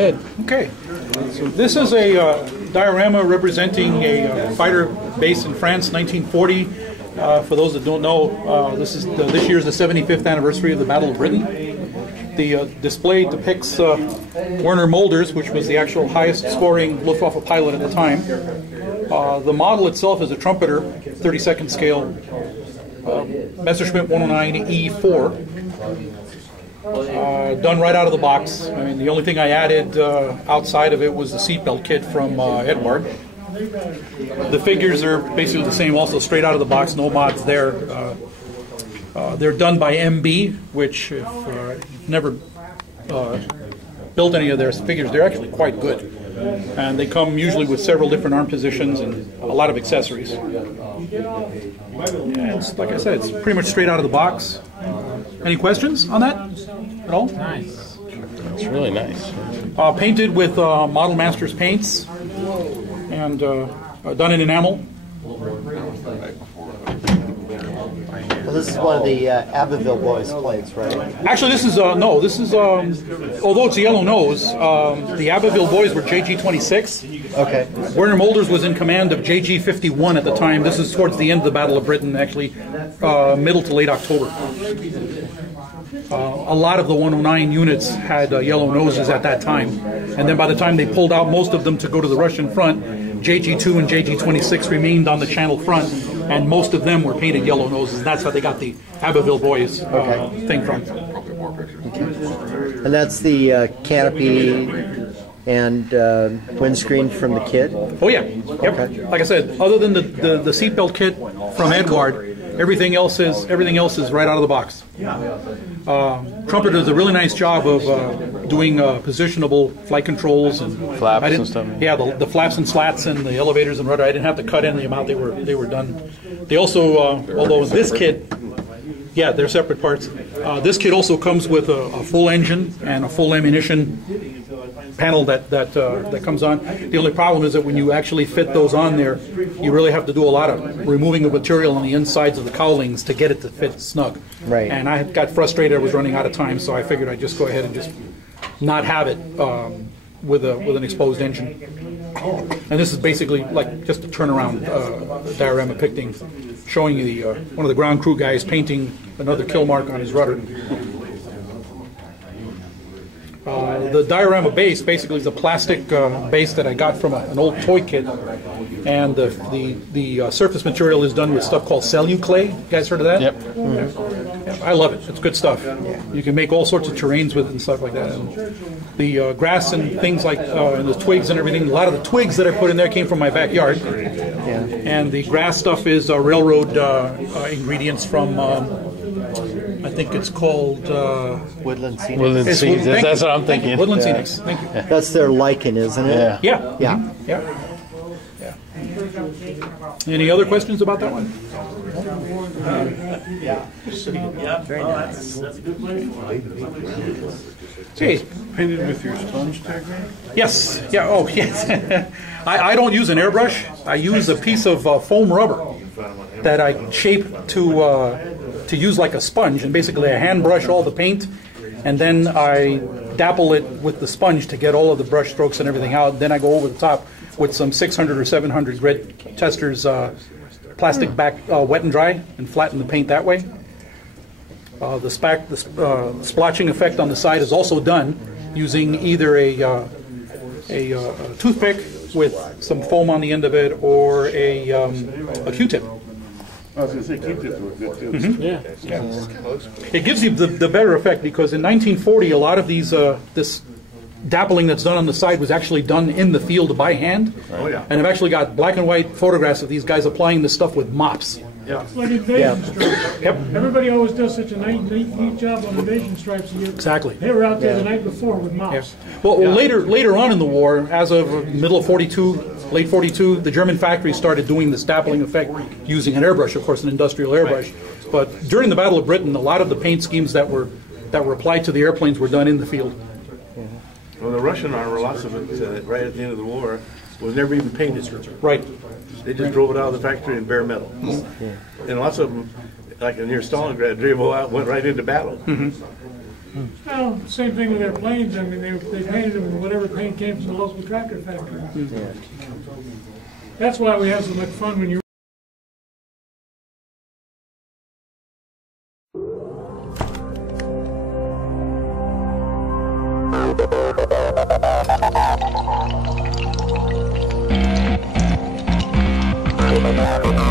Okay, so this is a diorama representing a fighter based in France, 1940. For those that don't know, this year is the 75th anniversary of the Battle of Britain. The display depicts Werner Mulders, which was the actual highest scoring Luftwaffe pilot at the time. The model itself is a Trumpeter, 32nd scale Messerschmitt 109E-4. Done right out of the box. I mean, the only thing I added outside of it was the seatbelt kit from Edward. The figures are basically the same, also straight out of the box, no mods there. They're done by MB, which if you've never built any of their figures, they're actually quite good. And they come usually with several different arm positions and a lot of accessories. Yeah, like I said, it's pretty much straight out of the box. Any questions on that at all? Nice. It's really nice. Painted with Model Masters paints and done in enamel. Well, this is one of the Abbeville boys' plates, right? Actually, this is no. This is although it's a yellow nose. The Abbeville boys were JG-26. Okay. Werner Mulders was in command of JG-51 at the time. This is towards the end of the Battle of Britain, actually, middle to late October. A lot of the 109 units had yellow noses at that time, and then by the time they pulled out most of them to go to the Russian front, JG-2 and JG-26 remained on the Channel front, and most of them were painted yellow noses. That's how they got the Abbeville boys thing from. And that's the canopy and windscreen from the kit? Oh yeah, yep. Okay. Like I said, other than the seatbelt kit from Edward, everything else is right out of the box. Trumpeter does a really nice job of doing positionable flight controls and flaps and stuff. Yeah, the flaps and slats and the elevators and rudder. I didn't have to cut in the amount they were done. They also, although this kit, yeah, they're separate parts. This kit also comes with a full engine and a full ammunition panel that comes on. The only problem is that when you actually fit those on there, you really have to do a lot of removing of material on the insides of the cowlings to get it to fit snug. Right. And I got frustrated. I was running out of time, so I figured I'd just go ahead and just not have it with an exposed engine. And this is basically like just a turnaround diorama depicting, showing you one of the ground crew guys painting another kill mark on his rudder. The diorama base basically is a plastic base that I got from an old toy kit, and the surface material is done with stuff called celluclay. You guys heard of that? Yep. Yeah, I love it. It's good stuff. You can make all sorts of terrains with it and stuff like that. And the grass and things like and the twigs and everything. A lot of the twigs that I put in there came from my backyard. Yeah. And the grass stuff is railroad ingredients from. I think it's called Woodland Scenics. Woodland Scenics. That's what I'm thinking. Woodland Scenics. Thank you. That's their lichen, isn't it? Yeah. Yeah. Yeah. Any other questions about that one? Very nice. Hey. Painted with your sponge technique? Yes. Yeah. Oh, yes. I don't use an airbrush. I use a piece of foam rubber that I shape to use like a sponge, and basically I hand brush all the paint, and then I dapple it with the sponge to get all of the brush strokes and everything out. Then I go over the top with some 600 or 700 grit testers plastic back wet and dry and flatten the paint that way. The splotching effect on the side is also done using either a toothpick with some foam on the end of it or a Q-tip. I was going to say, Q-tips were good too. Yeah. It gives you the better effect, because in 1940 a lot of these this dappling that's done on the side was actually done in the field by hand. Oh yeah. And I've actually got black and white photographs of these guys applying this stuff with mops. Yeah. Like invasion stripes. Yep. Everybody always does such a neat job on invasion stripes. Exactly. They were out there the night before with mops. Well, later on in the war, as of middle of 42, late 42, the German factories started doing this dappling effect using an airbrush, of course, an industrial airbrush. But during the Battle of Britain, a lot of the paint schemes that were applied to the airplanes were done in the field. Well, the Russian armor, lots of it, right at the end of the war, was never even painted. Right. They just drove it out of the factory in bare metal. And lots of them, like near Stalingrad, drove out, went right into battle. Well, same thing with their planes. I mean, they painted them with whatever paint came from the local tractor factory. Yeah. That's why we have so much fun when you Thank you.